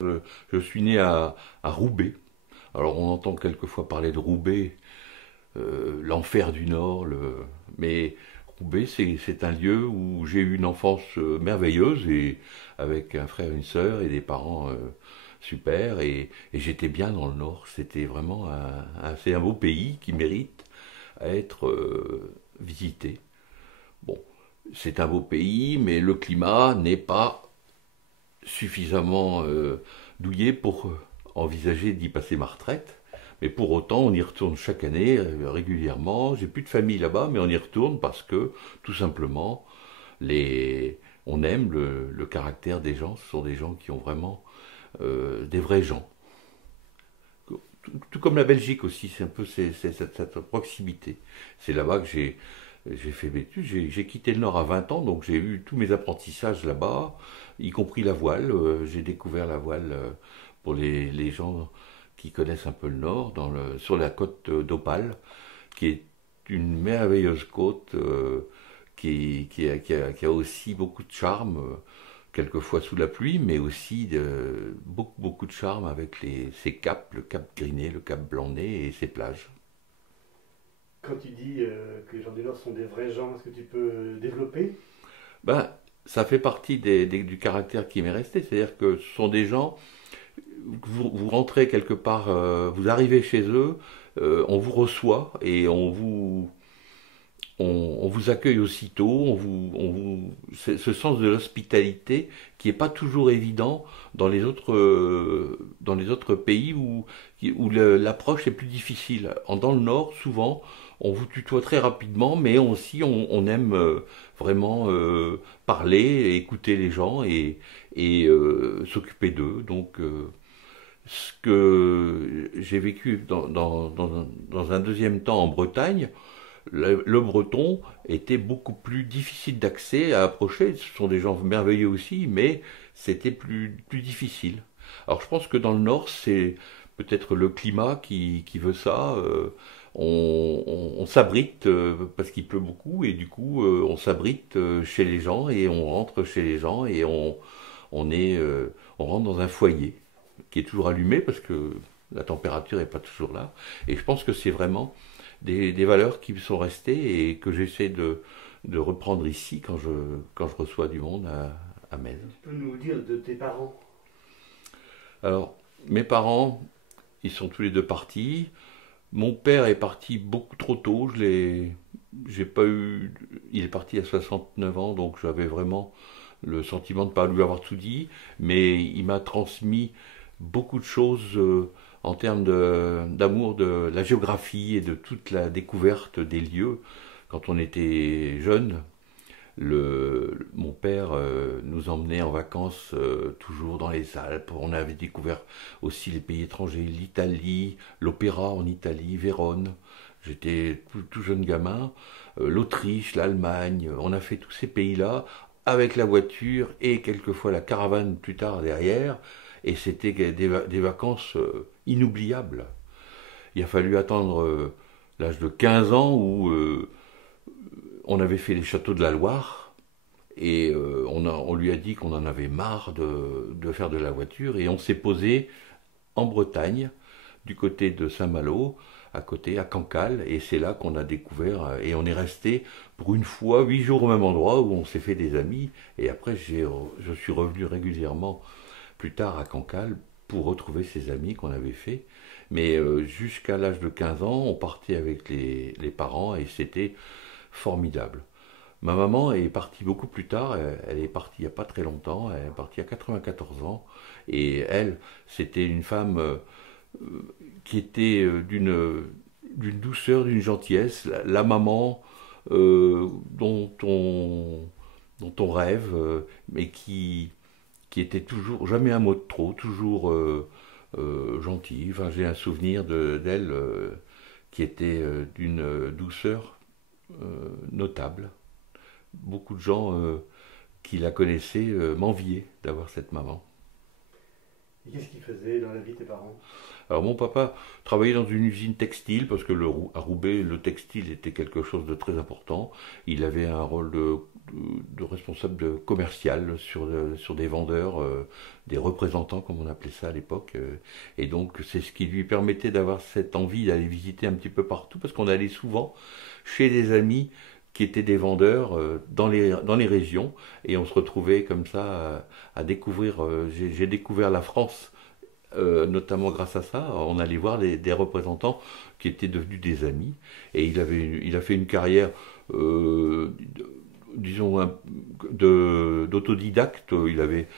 Je suis né à Roubaix. Alors on entend quelquefois parler de Roubaix, l'enfer du Nord, mais Roubaix c'est un lieu où j'ai eu une enfance merveilleuse et avec un frère, une sœur et des parents super et j'étais bien dans le Nord. C'était vraiment c'est un beau pays qui mérite à être visité. Bon, c'est un beau pays, mais le climat n'est pas suffisamment douillet pour envisager d'y passer ma retraite. Mais pour autant, on y retourne chaque année régulièrement. J'ai plus de famille là-bas, mais on y retourne parce que tout simplement, on aime le caractère des gens. Ce sont des gens qui ont vraiment des vrais gens. Tout comme la Belgique aussi, c'est un peu cette proximité. C'est là-bas que j'ai fait mes études. J'ai quitté le Nord à 20 ans, donc j'ai eu tous mes apprentissages là-bas, y compris la voile. J'ai découvert la voile pour les gens qui connaissent un peu le Nord, sur la côte d'Opale, qui est une merveilleuse côte qui a aussi beaucoup de charme, quelquefois sous la pluie, mais aussi beaucoup de charme avec ses caps, le cap Griné, le cap Blanc-Nez et ses plages. Quand tu dis que les gens du Nord sont des vrais gens, est-ce que tu peux développer? Ben, ça fait partie du caractère qui m'est resté, c'est-à-dire que ce sont des gens, vous rentrez quelque part, vous arrivez chez eux, on vous reçoit et on vous accueille aussitôt, ce sens de l'hospitalité qui n'est pas toujours évident dans les autres pays où l'approche est plus difficile. Dans le Nord, souvent, on vous tutoie très rapidement, mais aussi on aime vraiment parler, et écouter les gens et s'occuper d'eux. Donc, ce que j'ai vécu dans un deuxième temps en Bretagne, le breton était beaucoup plus difficile d'accès, à approcher. Ce sont des gens merveilleux aussi, mais c'était plus difficile. Alors je pense que dans le nord, c'est peut-être le climat qui veut ça. On s'abrite parce qu'il pleut beaucoup et du coup on s'abrite chez les gens et on rentre chez les gens et on est, on rentre dans un foyer qui est toujours allumé parce que la température n'est pas toujours là. Et je pense que c'est vraiment des valeurs qui me sont restées et que j'essaie de reprendre ici quand je reçois du monde à Metz. Tu peux nous dire de tes parents? Alors, mes parents, ils sont tous les deux partis. Mon père est parti beaucoup trop tôt. J'ai pas eu, il est parti à 69 ans, donc j'avais vraiment le sentiment de ne pas lui avoir tout dit. Mais il m'a transmis beaucoup de choses en termes d'amour de la géographie et de toute la découverte des lieux. Quand on était jeune, mon père nous emmenait en vacances toujours dans les Alpes. On avait découvert aussi les pays étrangers, l'Italie, l'opéra en Italie, Vérone. J'étais tout jeune gamin. L'Autriche, l'Allemagne. On a fait tous ces pays-là avec la voiture et quelquefois la caravane plus tard derrière. Et c'était des vacances inoubliables. Il a fallu attendre l'âge de 15 ans où on avait fait les châteaux de la Loire et on lui a dit qu'on en avait marre de faire de la voiture et on s'est posé en Bretagne, du côté de Saint-Malo, à côté, à Cancale, et c'est là qu'on a découvert, et on est resté pour une fois 8 jours au même endroit où on s'est fait des amis, et après je suis revenu régulièrement plus tard à Cancale pour retrouver ces amis qu'on avait fait. Mais jusqu'à l'âge de 15 ans, on partait avec les parents et c'était formidable. Ma maman est partie beaucoup plus tard, elle est partie il n'y a pas très longtemps, elle est partie à 94 ans, et elle, c'était une femme qui était d'une douceur, d'une gentillesse, la maman euh, dont on, dont on rêve, mais qui était toujours, jamais un mot de trop, toujours gentille. Enfin, j'ai un souvenir d'elle qui était d'une douceur notable. Beaucoup de gens qui la connaissaient m'enviaient d'avoir cette maman. Et qu'est-ce qu'ils faisaient dans la vie tes parents? Alors mon papa travaillait dans une usine textile parce que à Roubaix, le textile était quelque chose de très important. Il avait un rôle de responsable commercial sur des vendeurs, des représentants comme on appelait ça à l'époque. Et donc c'est ce qui lui permettait d'avoir cette envie d'aller visiter un petit peu partout parce qu'on allait souvent chez des amis qui étaient des vendeurs dans les régions et on se retrouvait comme ça à découvrir. J'ai découvert la France notamment grâce à ça. On allait voir des représentants qui étaient devenus des amis et il a fait une carrière disons d'autodidacte. Il avait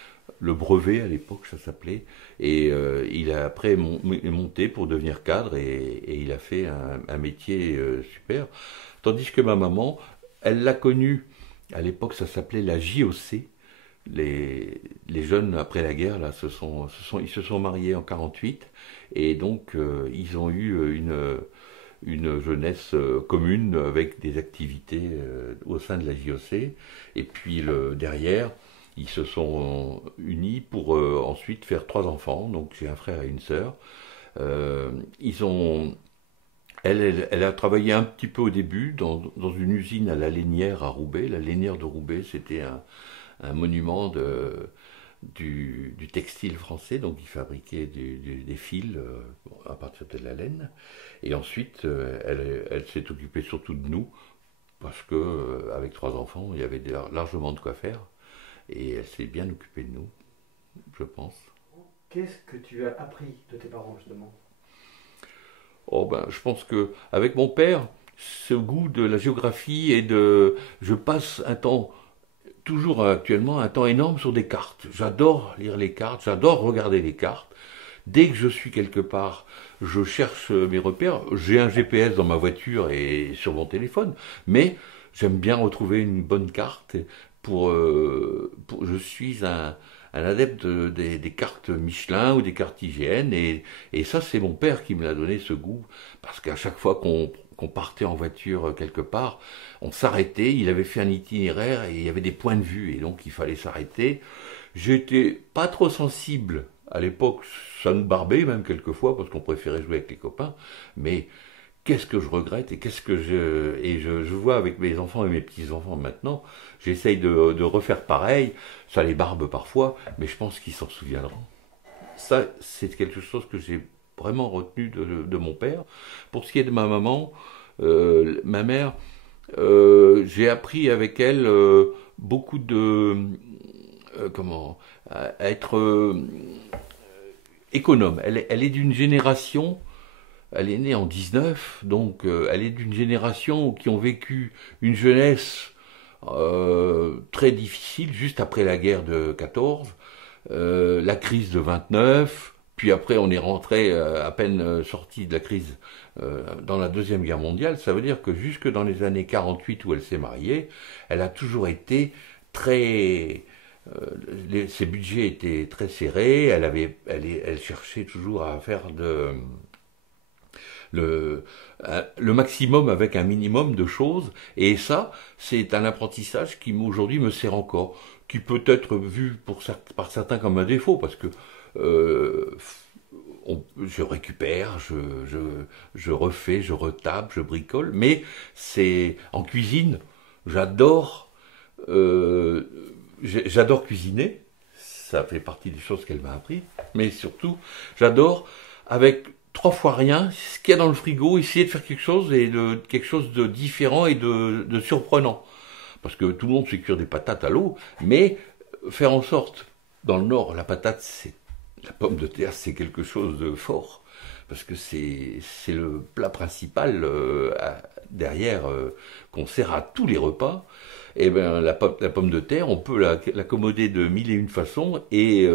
le brevet à l'époque, ça s'appelait, et il a après monté pour devenir cadre et il a fait un métier super. Tandis que ma maman, elle l'a connu, à l'époque ça s'appelait la JOC. Les jeunes après la guerre là, ils se sont mariés en 48 et donc ils ont eu une jeunesse commune avec des activités au sein de la JOC. Et puis derrière, ils se sont unis pour ensuite faire trois enfants. Donc j'ai un frère et une sœur. Ils ont elle a travaillé un petit peu au début dans une usine à la Lainière à Roubaix. La Lainière de Roubaix, c'était un monument du textile français, donc il fabriquait des fils à partir de la laine. Et ensuite, elle s'est occupée surtout de nous, parce que avec trois enfants, il y avait largement de quoi faire. Et elle s'est bien occupée de nous, je pense. Qu'est-ce que tu as appris de tes parents, justement? Oh ben, je pense que avec mon père, ce goût de la géographie je passe un temps toujours actuellement un temps énorme sur des cartes. J'adore lire les cartes, j'adore regarder les cartes. Dès que je suis quelque part, je cherche mes repères. J'ai un GPS dans ma voiture et sur mon téléphone, mais j'aime bien retrouver une bonne carte. Je suis un adepte des cartes Michelin ou des cartes IGN, et ça, c'est mon père qui me l'a donné ce goût, parce qu'à chaque fois qu'on partait en voiture quelque part, on s'arrêtait, il avait fait un itinéraire et il y avait des points de vue, et donc il fallait s'arrêter. J'étais pas trop sensible à l'époque, ça nous barbait même quelquefois, parce qu'on préférait jouer avec les copains, mais qu'est-ce que je regrette et je vois avec mes enfants et mes petits-enfants maintenant, j'essaye de refaire pareil, ça les barbe parfois, mais je pense qu'ils s'en souviendront. Ça, c'est quelque chose que j'ai vraiment retenu de mon père. Pour ce qui est de ma maman, ma mère, j'ai appris avec elle beaucoup à être économe. Elle est d'une génération, elle est née en 19, donc elle est d'une génération qui ont vécu une jeunesse très difficile, juste après la guerre de 14, la crise de 29, puis après on est rentré à peine sorti de la crise dans la Deuxième Guerre mondiale. Ça veut dire que jusque dans les années 48 où elle s'est mariée, elle a toujours été très... ses budgets étaient très serrés, elle cherchait toujours à faire le maximum avec un minimum de choses, et ça, c'est un apprentissage qui aujourd'hui me sert encore, qui peut être vu par certains comme un défaut, parce que je récupère, je refais, je retape, je bricole, mais c'est en cuisine, j'adore j'adore cuisiner, ça fait partie des choses qu'elle m'a appris, mais surtout, j'adore, avec 3 fois rien, ce qu'il y a dans le frigo, essayer de faire quelque chose de différent et de surprenant. Parce que tout le monde sait cuire des patates à l'eau, mais faire en sorte, dans le Nord, la pomme de terre, c'est quelque chose de fort. Parce que c'est le plat principal derrière qu'on sert à tous les repas. Et ben la pomme de terre, on peut l'accommoder de mille et une façons, et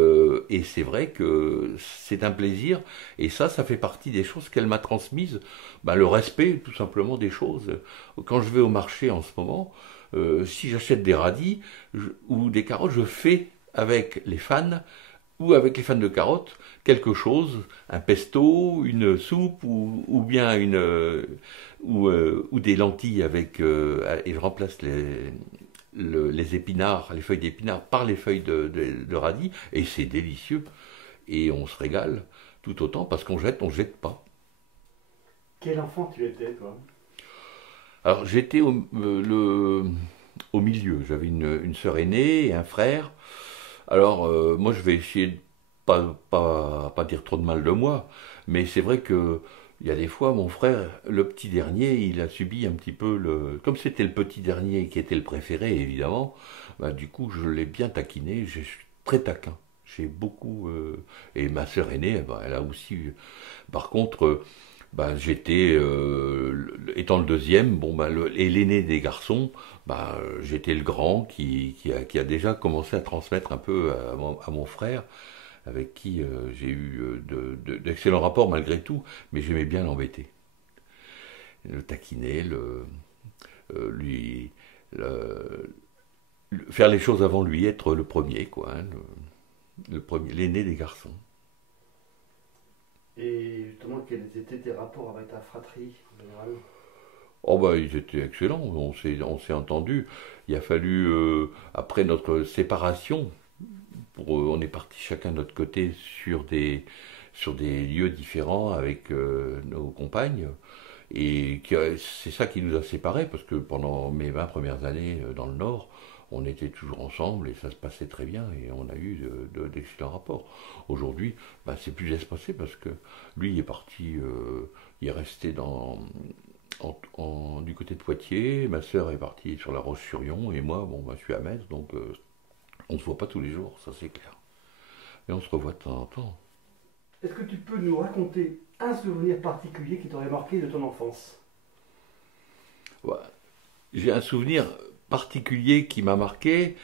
c'est vrai que c'est un plaisir, et ça fait partie des choses qu'elle m'a transmises. Ben, le respect, tout simplement, des choses. Quand je vais au marché en ce moment, si j'achète des radis ou des carottes, je fais avec les fans ou avec les fans de carottes quelque chose, un pesto, une soupe ou bien ou des lentilles avec et je remplace les épinards, les feuilles d'épinards par les feuilles de radis, et c'est délicieux et on se régale tout autant, parce qu'on jette pas. Quel enfant tu étais, toi? Alors j'étais au milieu, j'avais une sœur aînée et un frère. Alors moi je vais essayer de pas dire trop de mal de moi, mais c'est vrai que il y a des fois mon frère, le petit dernier, il a subi un petit peu comme c'était le petit dernier qui était le préféré évidemment, bah, du coup je l'ai bien taquiné, je suis très taquin. J'ai beaucoup et ma sœur aînée, bah, elle a aussi. Par contre, bah, étant le deuxième, bon, bah, et l'aîné des garçons, bah, j'étais le grand qui a déjà commencé à transmettre un peu à mon frère, avec qui j'ai eu d'excellents rapports malgré tout, mais j'aimais bien l'embêter, le taquiner, lui, le- faire les choses avant lui, être le premier, quoi, hein, le premier, l'aîné des garçons. Et justement, quels étaient tes rapports avec ta fratrie en général? Oh bah ils étaient excellents, on s'est entendu. Il a fallu après notre séparation, on est parti chacun de notre côté sur des lieux différents avec nos compagnes. Et c'est ça qui nous a séparés, parce que pendant mes 20 premières années dans le Nord, on était toujours ensemble et ça se passait très bien et on a eu d'excellents rapports. Aujourd'hui, bah, c'est plus espacé parce que lui il est parti, il est resté du côté de Poitiers, ma sœur est partie sur la Roche-sur-Yon et moi, bon, bah, je suis à Metz, donc on ne se voit pas tous les jours, ça c'est clair. Mais on se revoit de temps en temps. Est-ce que tu peux nous raconter un souvenir particulier qui t'aurait marqué de ton enfance? Ouais. J'ai un souvenir particulier qui m'a marqué.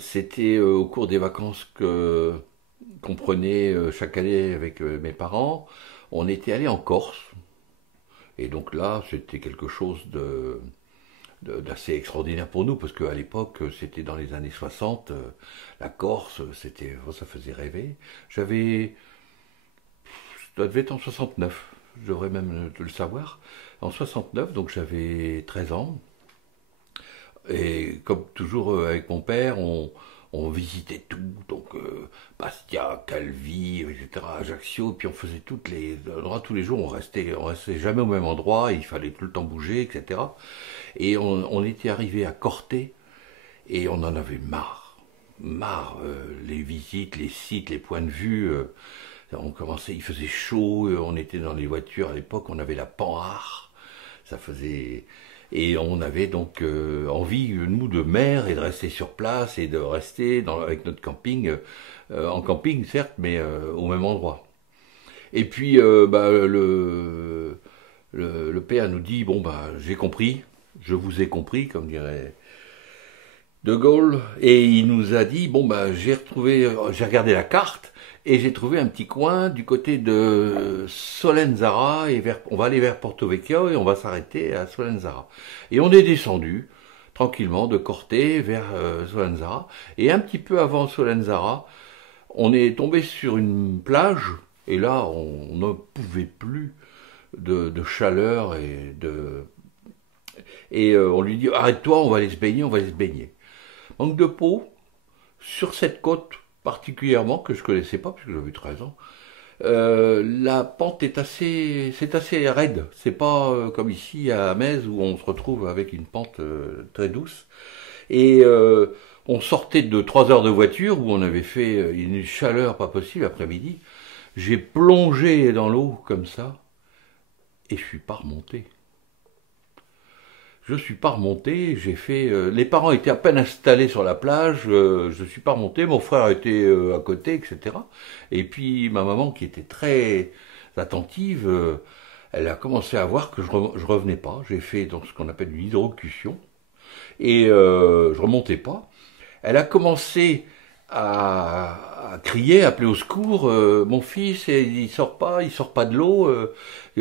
C'était au cours des vacances qu'on prenait chaque année avec mes parents. On était allé en Corse. Et donc là, c'était quelque chose d'assez extraordinaire pour nous, parce qu'à l'époque, c'était dans les années 60, la Corse, ça faisait rêver. Ça devait être en 69, je devrais même le savoir. En 69, donc j'avais 13 ans. Et comme toujours avec mon père, on visitait tout, donc Bastia, Calvi, etc., Ajaccio, et puis on faisait toutes les endroits tous les jours, on restait jamais au même endroit, il fallait tout le temps bouger, etc. Et on était arrivé à Corté, et on en avait marre, les visites, les sites, les points de vue, on commençait, il faisait chaud, on était dans les voitures à l'époque, on avait la Panhard, ça faisait. Et on avait donc envie, nous, de mer et de rester sur place et de rester avec notre camping, en camping certes, mais au même endroit. Et puis bah, le père nous dit, bon bah j'ai compris, je vous ai compris, comme dirait De Gaulle, et il nous a dit, bon bah j'ai regardé la carte, et j'ai trouvé un petit coin du côté de Solenzara, et on va aller vers Porto Vecchio, et on va s'arrêter à Solenzara. Et on est descendu, tranquillement, de Corté vers Solenzara, et un petit peu avant Solenzara, on est tombé sur une plage, et là, on ne pouvait plus de chaleur et on lui dit, arrête-toi, on va aller se baigner, on va aller se baigner. Manque de peau, sur cette côte particulièrement, que je ne connaissais pas, puisque j'avais 13 ans, la pente c'est assez raide. C'est pas comme ici à Metz où on se retrouve avec une pente très douce. Et on sortait de 3 heures de voiture où on avait fait une chaleur pas possible après-midi. J'ai plongé dans l'eau comme ça et je suis pas remonté. Je suis pas remonté, j'ai fait. Les parents étaient à peine installés sur la plage, je suis pas remonté, mon frère était à côté, etc. Et puis ma maman, qui était très attentive, elle a commencé à voir que je revenais pas. J'ai fait donc ce qu'on appelle une hydrocution et je remontais pas. Elle a commencé à crier, à appeler au secours. Mon fils, il sort pas de l'eau.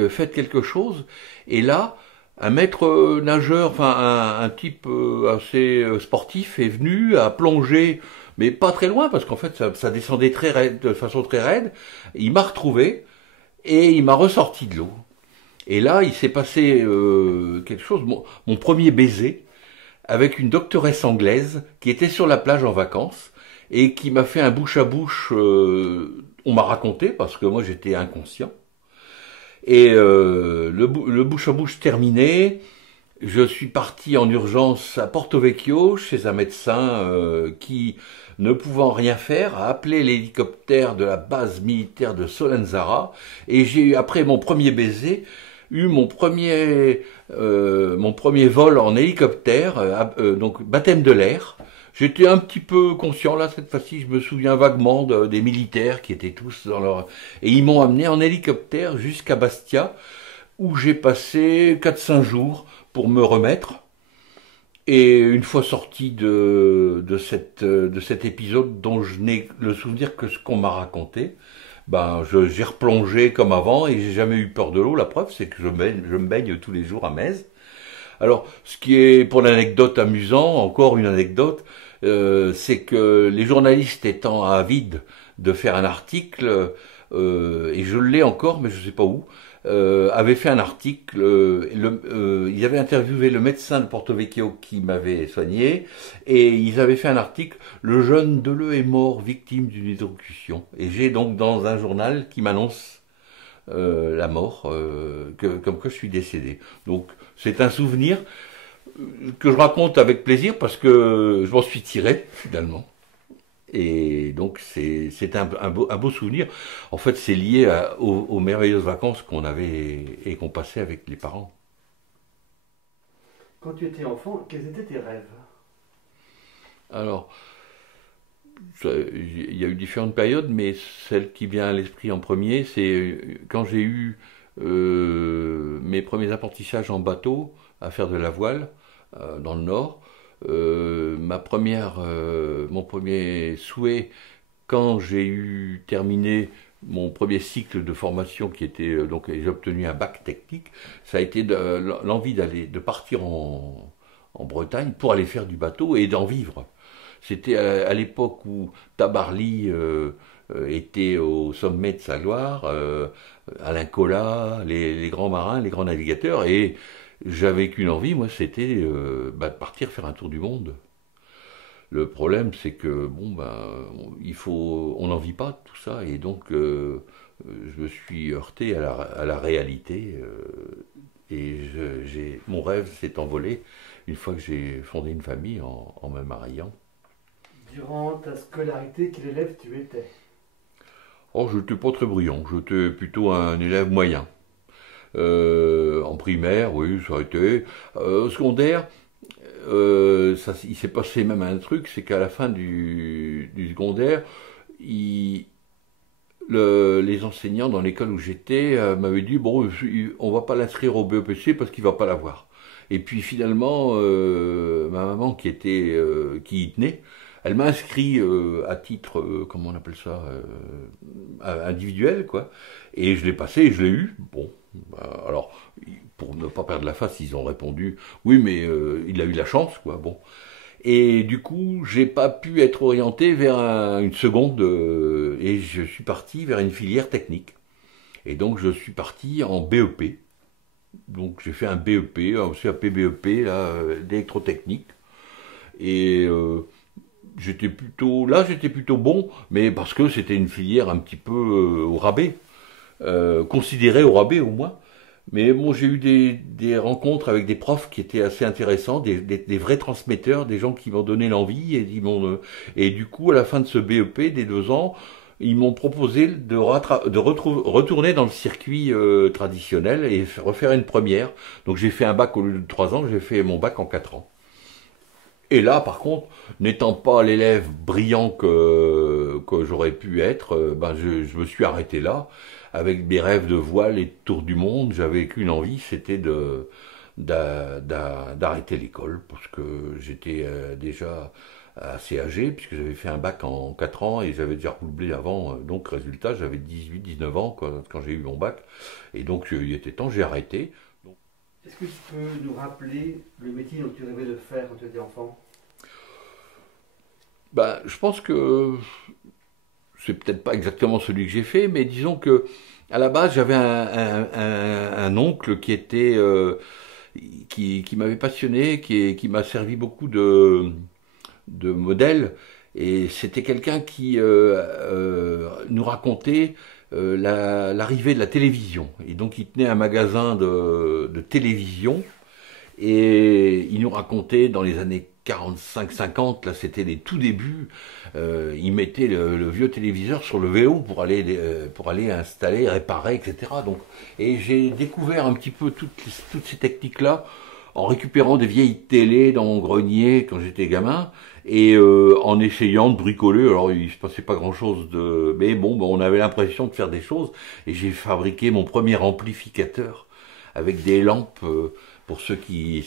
Faites quelque chose. Et là, un maître nageur, enfin un type assez sportif est venu, a plongé, mais pas très loin parce qu'en fait ça descendait très raide, de façon très raide. Il m'a retrouvé et il m'a ressorti de l'eau. Et là, il s'est passé quelque chose. Mon premier baiser avec une doctoresse anglaise qui était sur la plage en vacances et qui m'a fait un bouche à bouche on m'a raconté, parce que moi j'étais inconscient. Et le bouche à bouche terminé, je suis parti en urgence à Porto Vecchio chez un médecin qui, ne pouvant rien faire, a appelé l'hélicoptère de la base militaire de Solenzara. Et j'ai eu, après mon premier baiser, eu mon premier vol en hélicoptère, donc baptême de l'air. J'étais un petit peu conscient là cette fois-ci, je me souviens vaguement des militaires qui étaient tous dans leur... Et ils m'ont amené en hélicoptère jusqu'à Bastia, où j'ai passé 4-5 jours pour me remettre. Et une fois sorti de cet épisode dont je n'ai le souvenir que ce qu'on m'a raconté, ben j'ai replongé comme avant et j'ai jamais eu peur de l'eau. La preuve, c'est que je me baigne tous les jours à Metz. Alors, ce qui est pour l'anecdote amusant, encore une anecdote, c'est que les journalistes étant avides de faire un article, et je l'ai encore, mais je ne sais pas où, avaient fait un article, ils avaient interviewé le médecin de Porto Vecchio qui m'avait soigné, et ils avaient fait un article, le jeune Deleu est mort victime d'une hydrocution. Et j'ai donc dans un journal qui m'annonce la mort, comme que je suis décédé. Donc c'est un souvenir que je raconte avec plaisir parce que je m'en suis tiré finalement. Et donc c'est un beau souvenir. En fait, c'est lié aux merveilleuses vacances qu'on avait et qu'on passait avec les parents. Quand tu étais enfant, quels étaient tes rêves? Alors, il y a eu différentes périodes, mais celle qui vient à l'esprit en premier, c'est quand j'ai eu mes premiers apprentissages en bateau à faire de la voile dans le Nord. Mon premier souhait, quand j'ai eu terminé mon premier cycle de formation qui était donc j'ai obtenu un bac technique, ça a été l'envie de partir en Bretagne pour aller faire du bateau et d'en vivre. C'était à l'époque où Tabarly était au sommet de sa gloire, Alain Colas, les grands marins, les grands navigateurs, et j'avais qu'une envie, moi, c'était de partir faire un tour du monde. Le problème, c'est que on n'en vit pas tout ça, et donc je me suis heurté à la réalité, et mon rêve s'est envolé une fois que j'ai fondé une famille en me mariant. Durant ta scolarité, quel élève tu étais? Oh, je n'étais pas très brillant, j'étais plutôt un élève moyen. En primaire, oui, ça a été. Au secondaire, il s'est passé même un truc, c'est qu'à la fin du secondaire, les enseignants dans l'école où j'étais m'avaient dit, bon, on va pas l'inscrire au BEPC parce qu'il va pas l'avoir. Et puis finalement, ma maman qui y tenait, elle m'a inscrit à titre, comment on appelle ça, individuel, quoi. Et je l'ai passé et je l'ai eu. Bon, alors, pour ne pas perdre la face, ils ont répondu, oui, mais il a eu la chance, quoi. Bon. Et du coup, j'ai pas pu être orienté vers une seconde, et je suis parti vers une filière technique. Et donc, je suis parti en BEP. Donc, j'ai fait un BEP, un CAP BEP, là, d'électrotechnique. Et j'étais plutôt bon, mais parce que c'était une filière un petit peu au rabais, considérée au rabais au moins. Mais bon, j'ai eu des rencontres avec des profs qui étaient assez intéressants, des vrais transmetteurs, des gens qui m'ont donné l'envie et du coup, à la fin de ce BEP des 2 ans, ils m'ont proposé de retourner dans le circuit traditionnel et refaire une première. Donc j'ai fait un bac au lieu de 3 ans, j'ai fait mon bac en 4 ans. Et là, par contre, n'étant pas l'élève brillant que j'aurais pu être, je me suis arrêté là. Avec mes rêves de voile et de tour du monde, j'avais qu'une envie, c'était d'arrêter l'école, parce que j'étais déjà assez âgé, puisque j'avais fait un bac en 4 ans et j'avais déjà redoublé avant. Donc, résultat, j'avais 18-19 ans quand j'ai eu mon bac. Et donc, il était temps, j'ai arrêté. Est-ce que tu peux nous rappeler le métier dont tu rêvais de faire quand tu étais enfant? Je pense que c'est peut-être pas exactement celui que j'ai fait, mais disons que à la base j'avais un oncle qui était qui m'avait passionné, qui m'a servi beaucoup de modèle. Et c'était quelqu'un qui nous racontait l'arrivée de la télévision. Et donc il tenait un magasin de télévision et il nous racontait dans les années 45-50, là c'était les tout débuts, il mettait le vieux téléviseur sur le vélo pour aller installer, réparer, etc. Donc, et j'ai découvert un petit peu toutes ces techniques-là en récupérant des vieilles télés dans mon grenier quand j'étais gamin et en essayant de bricoler. Alors il se passait pas grand-chose mais bon, on avait l'impression de faire des choses et j'ai fabriqué mon premier amplificateur avec des lampes. Pour ceux qui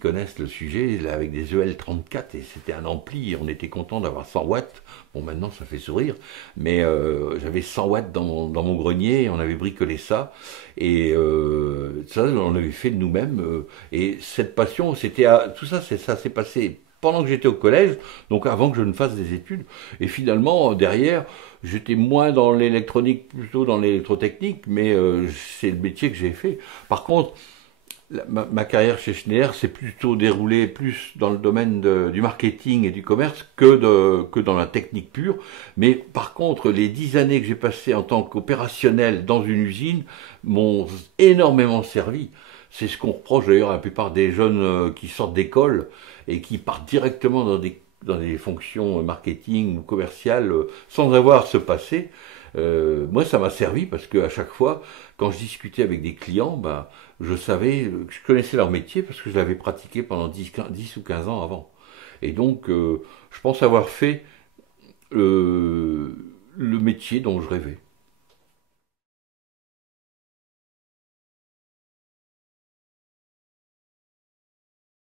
connaissent le sujet, là, avec des EL34, et c'était un ampli, on était content d'avoir 100 watts. Bon, maintenant, ça fait sourire, mais j'avais 100 watts dans mon grenier, on avait bricolé ça, et ça, on avait fait de nous-mêmes. Et cette passion, tout ça, ça s'est passé pendant que j'étais au collège, donc avant que je ne fasse des études. Et finalement, derrière, j'étais moins dans l'électronique, plutôt dans l'électrotechnique, mais c'est le métier que j'ai fait. Par contre, ma carrière chez Schneider s'est plutôt déroulée plus dans le domaine du marketing et du commerce que dans la technique pure. Mais par contre, les 10 années que j'ai passées en tant qu'opérationnel dans une usine m'ont énormément servi. C'est ce qu'on reproche d'ailleurs à la plupart des jeunes qui sortent d'école et qui partent directement dans des fonctions marketing ou commerciales sans avoir ce passé. Moi, ça m'a servi parce qu'à chaque fois, quand je discutais avec des clients, je connaissais leur métier parce que je l'avais pratiqué pendant 10 ou 15 ans avant. Et donc, je pense avoir fait le métier dont je rêvais.